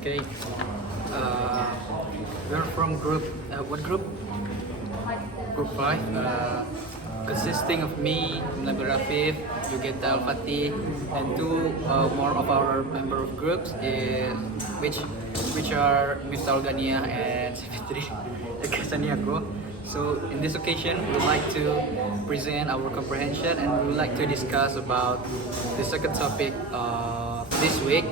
Okay. We're from group. What group? Group 5. Consisting of me, Nabil Rafif, Yugeta Al Fatih, and two more of our member of groups, which are Mr. Gania and Sifitri Kasaniako. So in this occasion, we would like to present our comprehension and we would like to discuss about the second topic of this week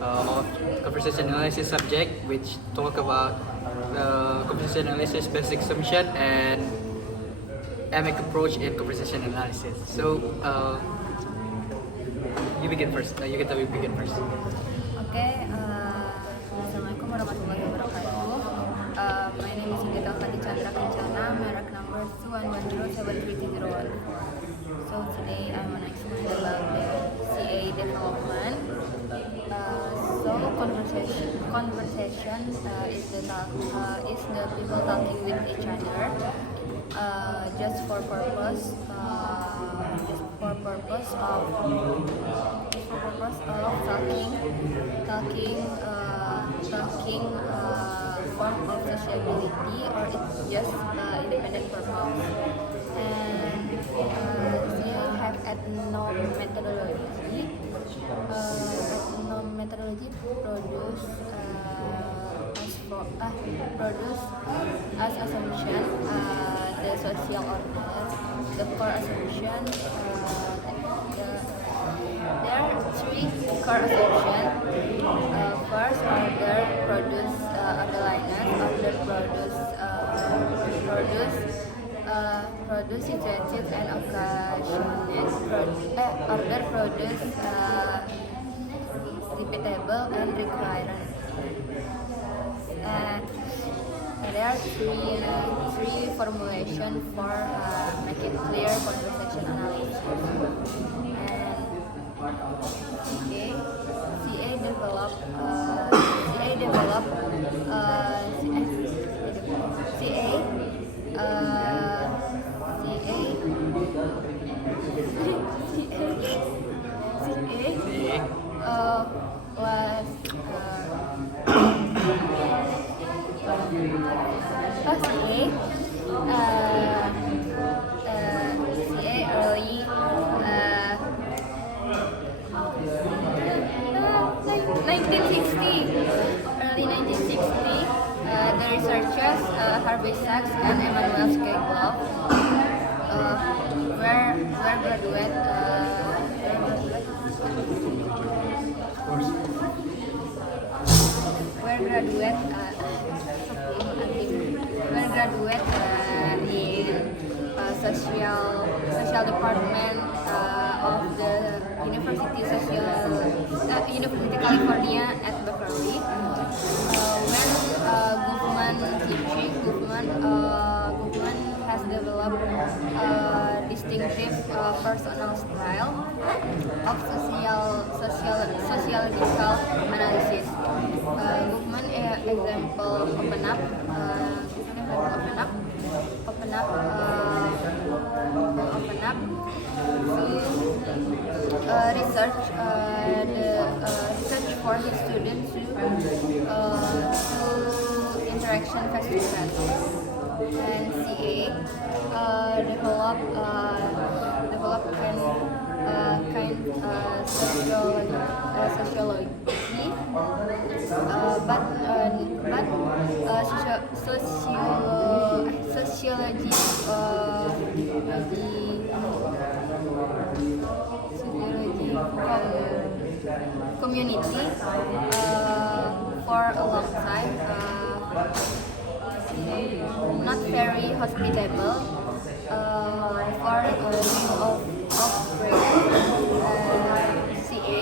of conversation analysis subject, which talk about conversation analysis basic assumption and AMIC approach in conversation analysis. So you begin first. You can tell me begin first. Oke, Assalamualaikum warahmatullahi wabarakatuh. My name is Yugeta Fati Chandra Kencana, merek number 211073301. So today I want to explain about the CA development. So conversation is the people talking with each other. Just for purpose of talking form of sociability, or it's just independent purpose. And they have ethnomethodology. Ethnomethodology produce as assumption the social order, the core assumption. There are three core assumptions. First, order produce orderliness. Produce situated and occasionate. Order produce repeatable and recurrent. There are three formulations for making clear conversation analysis. And CA develop was CA early 1960. The researchers Harvey Sachs and Emmanuel Scaglov were graduate in social department of the University California at Berkeley. When Goffman has developed distinctive personal style of sociological analysis. Goffman example open up research for his students to interaction face to face. And CA develop sociology, but sociology community for a long time, not very hospitable for view of race. CA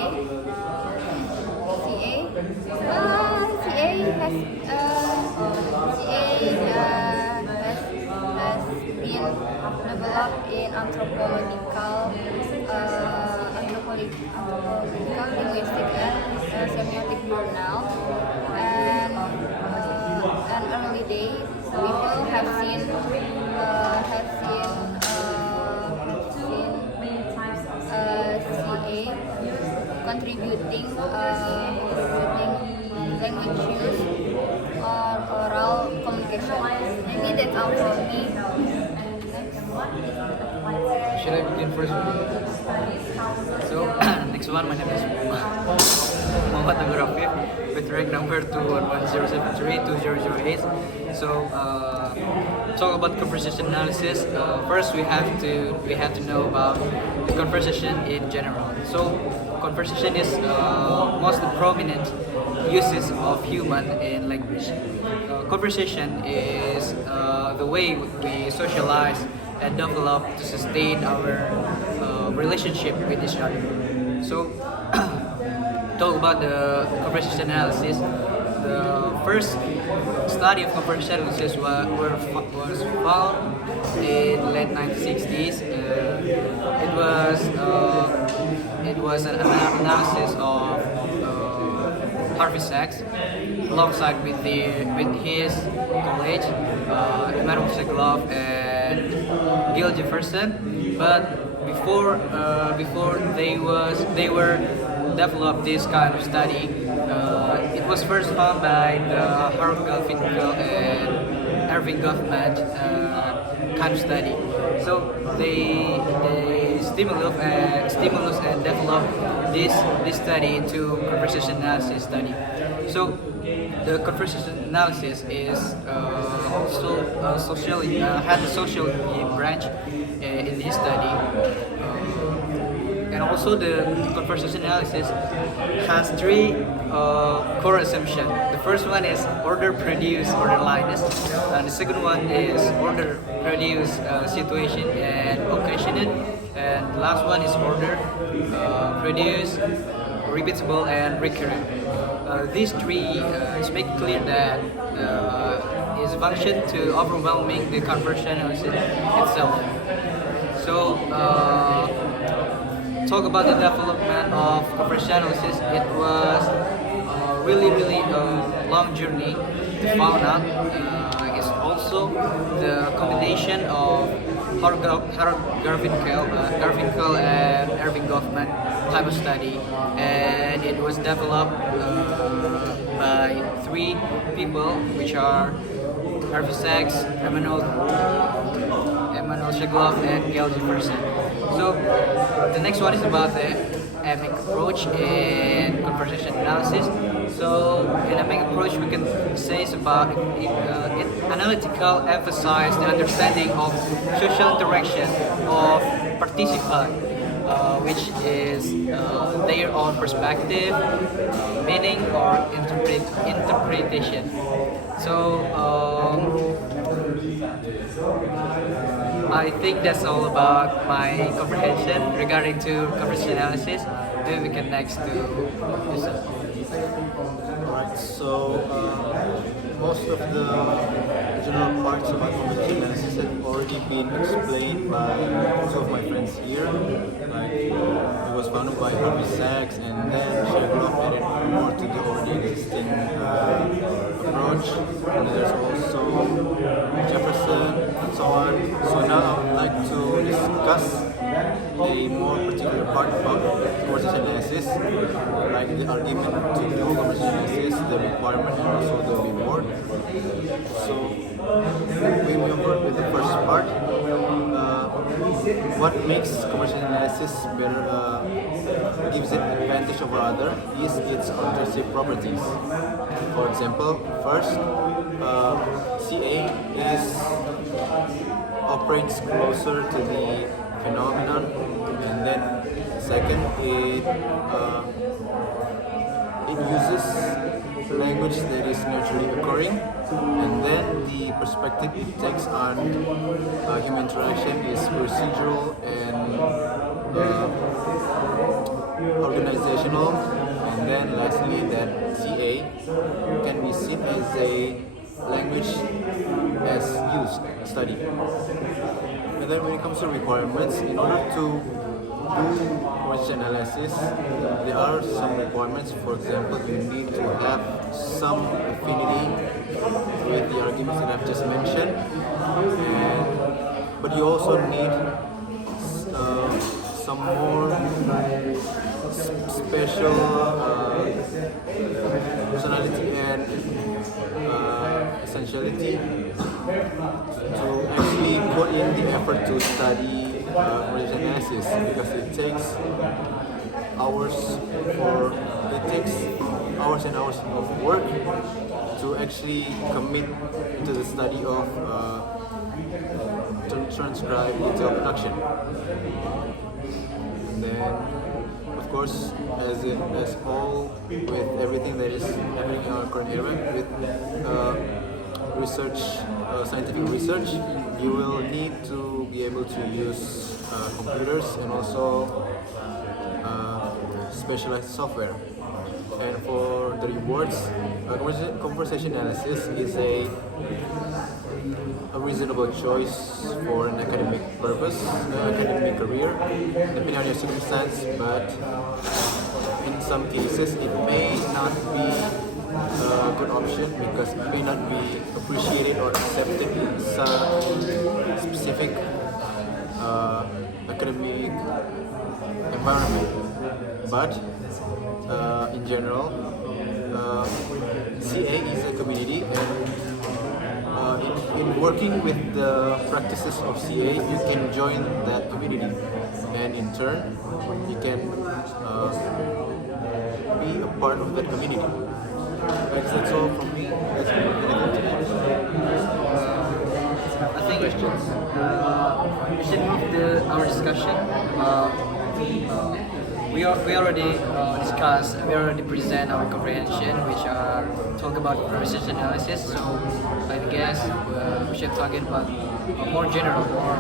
has been developed in anthropological linguistic and semiotic journal, and an early day people have seen CA contributing language use or oral communication. Maybe that's all for me. Should I begin first? So, next one, my name is Muhammad Abdul Rafiq with rank number 21107320008. So, talk about conversation analysis. First, we have to know about the conversation in general. So, conversation is most prominent uses of human in language. Conversation is the way we socialize and develop to sustain our relationship with each other. So, talk about the conversation analysis. The first study of conversation analysis was found in late 1960s. It was an analysis of Harvey Sachs alongside with his colleague Emanuel Shekloff and Gil Jefferson. But before they were developed this kind of study, it was first found by the Harold Garfinkel and Erving Goffman kind of study. So they stimulus and develop this study into conversation analysis study. So the conversation analysis is also had a social branch in this study. And also the conversation analysis has three core assumptions. The first one is order produce orderliness, and the second one is order produce situation and occasioned, and the last one is order produce repeatable and recurrent. These three is make clear that is a function to overwhelming the conversation analysis itself. So talk about the development of conversation analysis. It was a really long journey to find out. It's also the combination of Harold Garfinkel and Erving Goffman type of study, and it was developed by three people, which are Harvey Sachs, Emanuel Shekloff, and Gil Jefferson. So the next one is about the AMIC approach in conversation analysis. So in AMIC approach, we can say it's about it analytical emphasize the understanding of social interaction of participants, which is their own perspective, meaning or interpretation. So I think that's all about my comprehension regarding to conversation analysis. Then we can next to Yusuf. Alright, so most of the general parts about conversation analysis have already been explained by two of my friends here. Like it was founded by Harvey Sachs, and then Shekloff added more to the already existing approach. And then there's also Jefferson and so on. So now I would like to discuss a more particular part about conversation analysis, like the argument to do conversation analysis, the requirement, and also the reward. So we move on with the first part. What makes conversation analysis better, gives it advantage over other, is its contrastive properties. For example, first, CA operates closer to the phenomenon, and then second, it uses language that is naturally occurring, and then the perspective it takes on human interaction is procedural and organizational, and then lastly that CA can be seen as a language as used, studied. And then when it comes to requirements, in order to do conversation analysis, there are some requirements. For example, you need to have some affinity with the arguments that I've just mentioned, but you also need some more special personality and essentiality to actually put in the effort to study conversation analysis, because it takes hours and hours of work to actually commit to the study of transcribe detail production. And then, of course, as all with everything that is happening in our current era, with research, scientific research, you will need to be able to use computers and also specialized software. And for the rewards, conversation analysis is a reasonable choice for an academic purpose, academic career, depending on your circumstance. But in some cases, it may not be a good option because it may not be appreciated or accepted in some specific academic environment. But in general, CA is a community, and in working with the practices of CA, you can join that community, and in turn, you can be a part of that community. That's all from me. That's anything to add? I think we should move to our discussion about. We already discussed, we already present our comprehension, which are talk about research analysis. So I guess we should talk about more general, more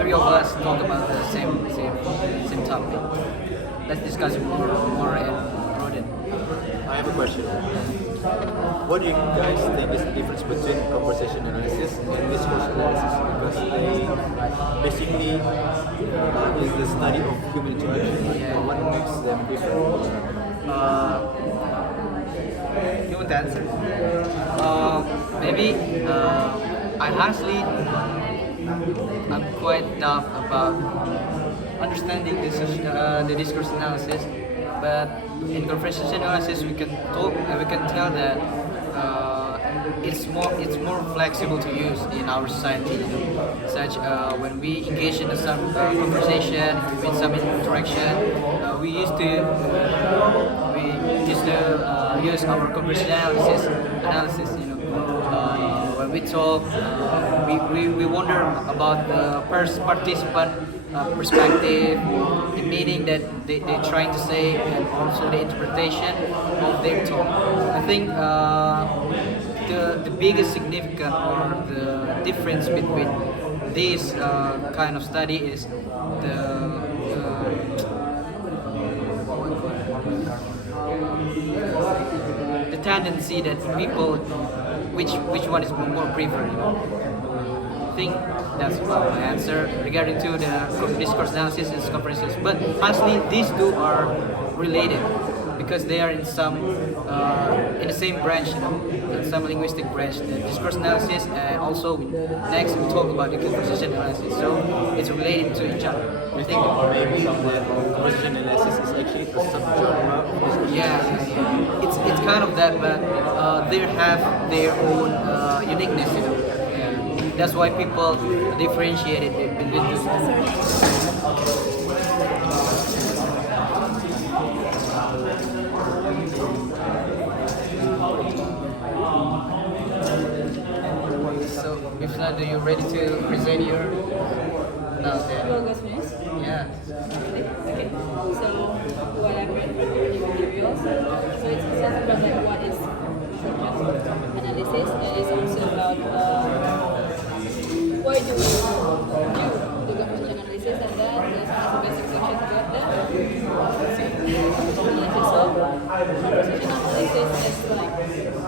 three of us talk about the same topic. Let's discuss more and broaden. I have a question. What do you guys think is the difference between conversation analysis and discourse analysis? Because they basically is the study of human interaction. What makes them different? You want to answer? Maybe I honestly I'm quite dumb about understanding the discourse analysis. But in conversation analysis, we can talk and we can tell that it's more flexible to use in our society. You know? Such when we engage in some conversation, in some interaction, we used to use our conversation analysis. You know, when we talk, we wonder about the first participant perspective, the meaning that they're trying to say, and also the interpretation of their talk. I think the biggest significance or the difference between this kind of study is the tendency that people, which one is more preferred. You know? I think that's my answer regarding to the discourse analysis and conferences. But honestly, these two are related because they are in the same branch, you know, in some linguistic branch, the discourse analysis, and also next we talk about the conversation analysis. So it's related to each other. I think maybe that conversation analysis is actually a subgenre of discourse analysis. Yeah, it's kind of that, but they have their own uniqueness, you know. Yeah. That's why people differentiate it between the two. So, Mifna, are you ready to present your? No, Will go first? yeah. Okay. So what I've read from the materials, so it's also about like what is analysis, and it's also about why do we do the conversation analysis, and then there's also basic sections about that. So conversation analysis is like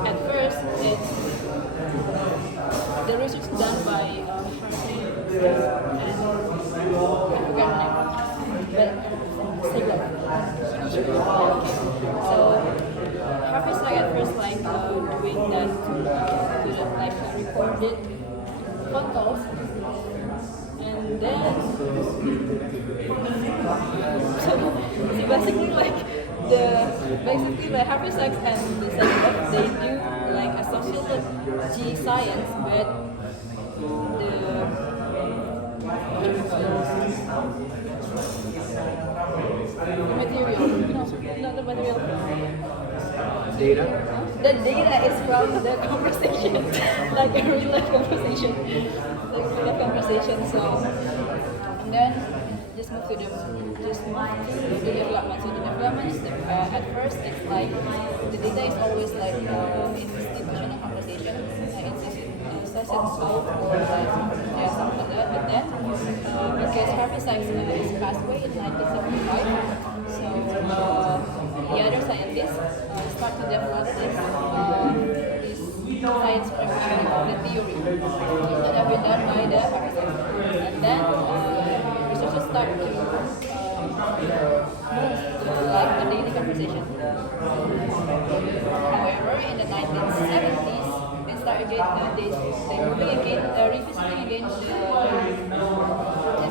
at first it's the research done by Harvey and so Harvey's like at first like doing that to like recorded phone calls And then so basically like the haversides and the science they do like a sociology science, but the material, not the material. Data. The data is from the conversation, like a real life conversation, So, and then just move to the development. So the development is at first it's like the data is always like institutional conversation, it's such and so or like yeah something like that. But then because Harvey Sykes is passed away in 1975, so the other scientists start to develop this science framework of the theory that have been done by the Harvey Sykes, and then researchers start to like the daily conversation. However, in the 1970s, they start again. They moving again, revisiting again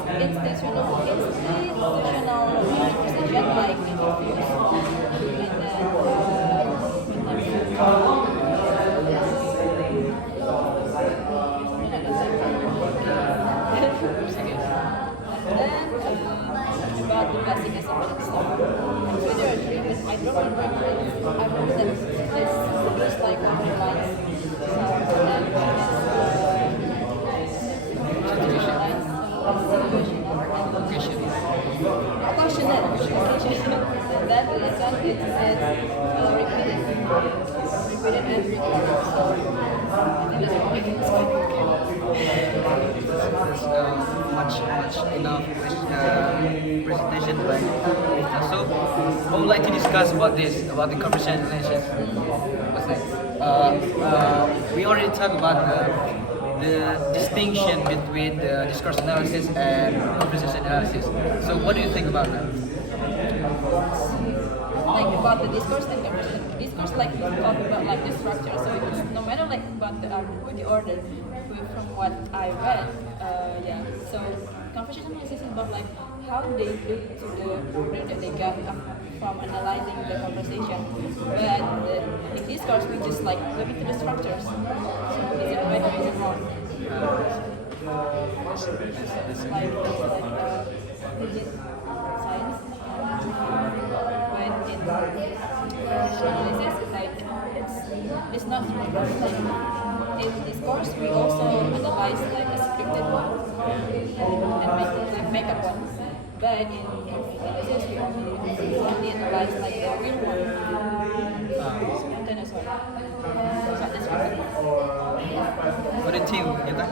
the institutional conversation like interviews, and about the basic assumptions. So there are three, but I don't remember. I remember that it's just like 100 lines. So then situation lines, questionnaire, and then the lesson is repeated and repeated. So I think that's what I can say. Much enough presentation by so I would like to discuss about the conversation. What's next? We already talked about the distinction between the discourse analysis and conversation analysis. So what do you think about that? Like about the discourse and conversation. Discourse like we talk about like the structure. So it's no matter like about the order from what I read. Yeah. So conversation analysis is about like how they look to the order that they got from analyzing the conversation. But in discourse we just like look into the structures. So is it right or is it wrong? It's like legit science. But in analysis, like it's not like in discourse we also analyze like a scripted one and make up one. But in analysis we only analyze like the real one. Spontaneous one. So that's scripted. What do you think, Gita?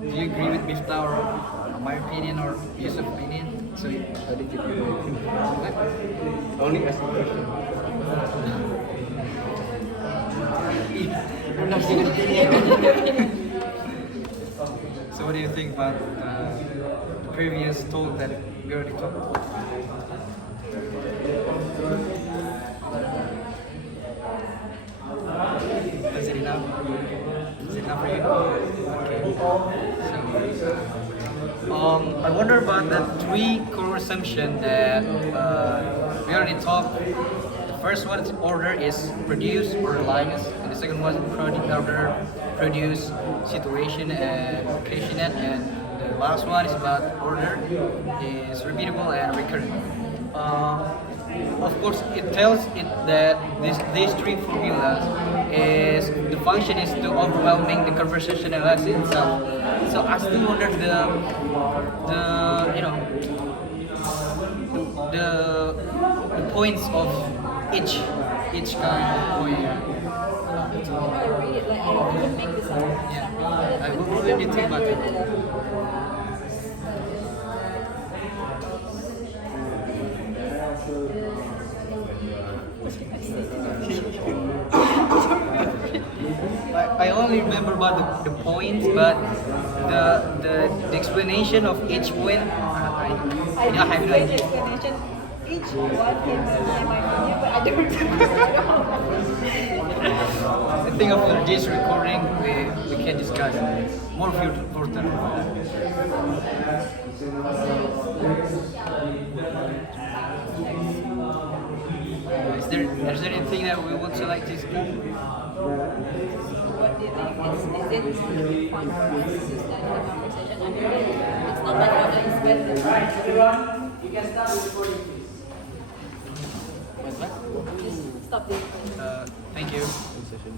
Do you agree with Miftah or my opinion or Yusuf's opinion? So How did you do? Only ask the question. So what do you think about the previous talk that we already talked about? Is it enough? Is it enough for you? Okay. So, I wonder about the three core assumptions that we already talked. The first one is order is produce or Linus, and the second one is order, produce, situation and location, and the last one is about order is repeatable and recurrent. Of course, it tells it that these three formulas is the function is to overwhelming the conversation analysis itself. So I still wonder the points of each kind of point. I read it like I didn't make this up. Yeah. What do you think about it? I only remember about the points, but the explanation of each point, I don't have no idea. Explanation. Each one in my idea, but I don't remember. I think after this recording, we can discuss more for important. Is there anything that we would like to speak? What do you think? Is it going to be fun for us to start the conversation? I mean, it's not like what I expected. What's that? Just stop the recording. Thank you. Session.